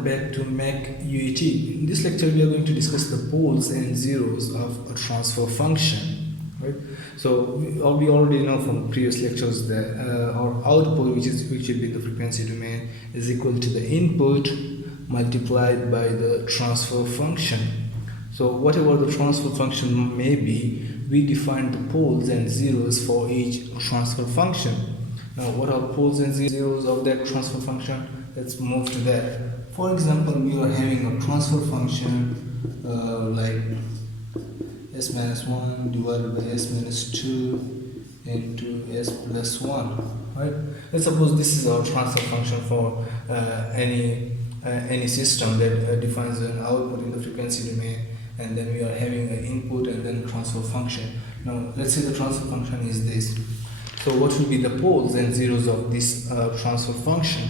welcome back to Mac UET. In this lecture we are going to discuss the poles and zeros of a transfer function. Right? So we already know from previous lectures that our output, which should be the frequency domain, is equal to the input multiplied by the transfer function. So whatever the transfer function may be, we define the poles and zeros for each transfer function. Now what are poles and zeros of that transfer function? Let's move to that. For example, we are having a transfer function like s minus 1 divided by s minus 2 into s plus 1. Right? Let's suppose this is our transfer function for any system that defines an output in the frequency domain, and then we are having an input and then transfer function. Now let's say the transfer function is this. So what will be the poles and zeros of this transfer function?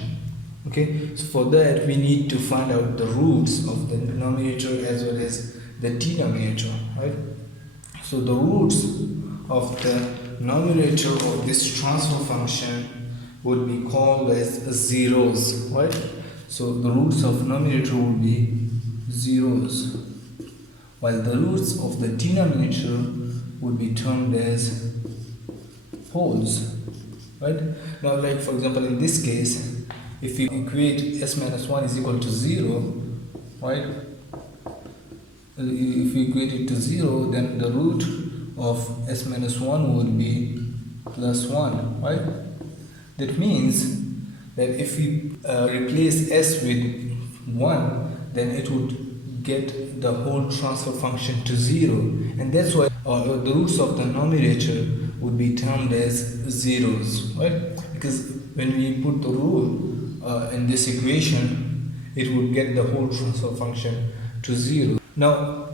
Okay, so for that we need to find out the roots of the denominator as well as the denominator, right? So the roots of the numerator of this transfer function would be called as zeros, right? So the roots of numerator would be zeros, while the roots of the denominator would be termed as poles, right? Now, like for example, in this case, if we equate s minus 1 is equal to 0, right? If we equate it to 0, then the root of s minus 1 would be plus 1, right? That means that if we replace s with 1, then it would get the whole transfer function to 0, and that's why the roots of the numerator would be termed as zeros, right? Because when we put the rule in this equation, it would get the whole transfer function to 0. Now,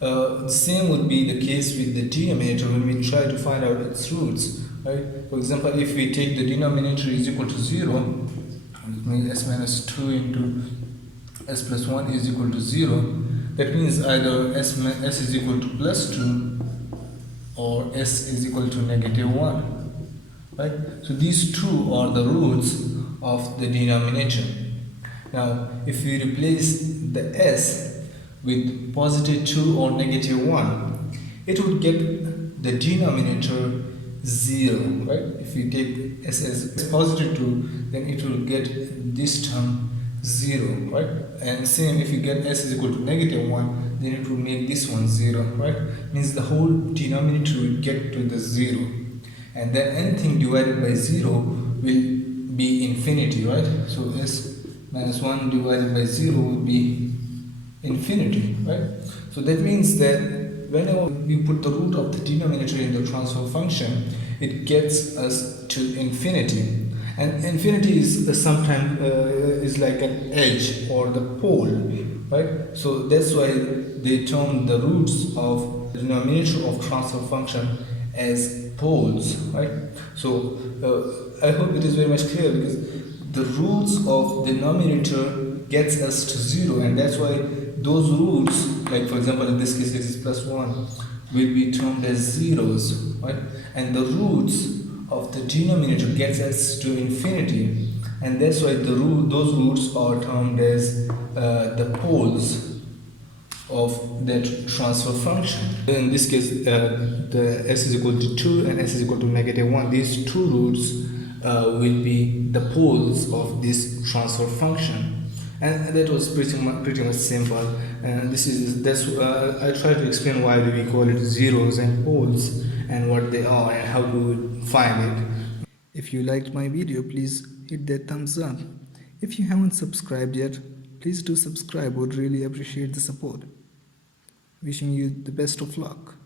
the same would be the case with the denominator when we try to find out its roots, right? For example, if we take the denominator is equal to 0, it means s minus 2 into s plus 1 is equal to 0. That means either s is equal to plus 2 or s is equal to negative 1, right? So these two are the roots of the denominator. Now, if we replace the s with positive 2 or negative 1, it would get the denominator 0, right? If we take s as positive 2, then it will get this term 0, right? And same, if you get s is equal to negative 1, then it will make this one 0, right? Means the whole denominator will get to the 0, and then anything divided by 0 will be infinity, right? So s minus 1 divided by 0 would be infinity, right? So that means that whenever we put the root of the denominator in the transfer function, it gets us to infinity, and infinity is sometimes is like an edge or the pole, right? So that's why they term the roots of the denominator of transfer function as poles, right? So I hope it is very much clear, because the roots of the denominator gets us to 0, and that's why those roots, like for example in this case it is plus 1, will be termed as zeros, right? And the roots of the denominator gets us to infinity, and that's why those roots are termed as the poles of that transfer function. In this case, the s is equal to 2 and s is equal to negative 1. These two roots will be the poles of this transfer function. And that was pretty much simple. And I try to explain why do we call it zeros and poles, and what they are and how do we find it. If you liked my video, please hit that thumbs up. If you haven't subscribed yet, please do subscribe. Would really appreciate the support. Wishing you the best of luck.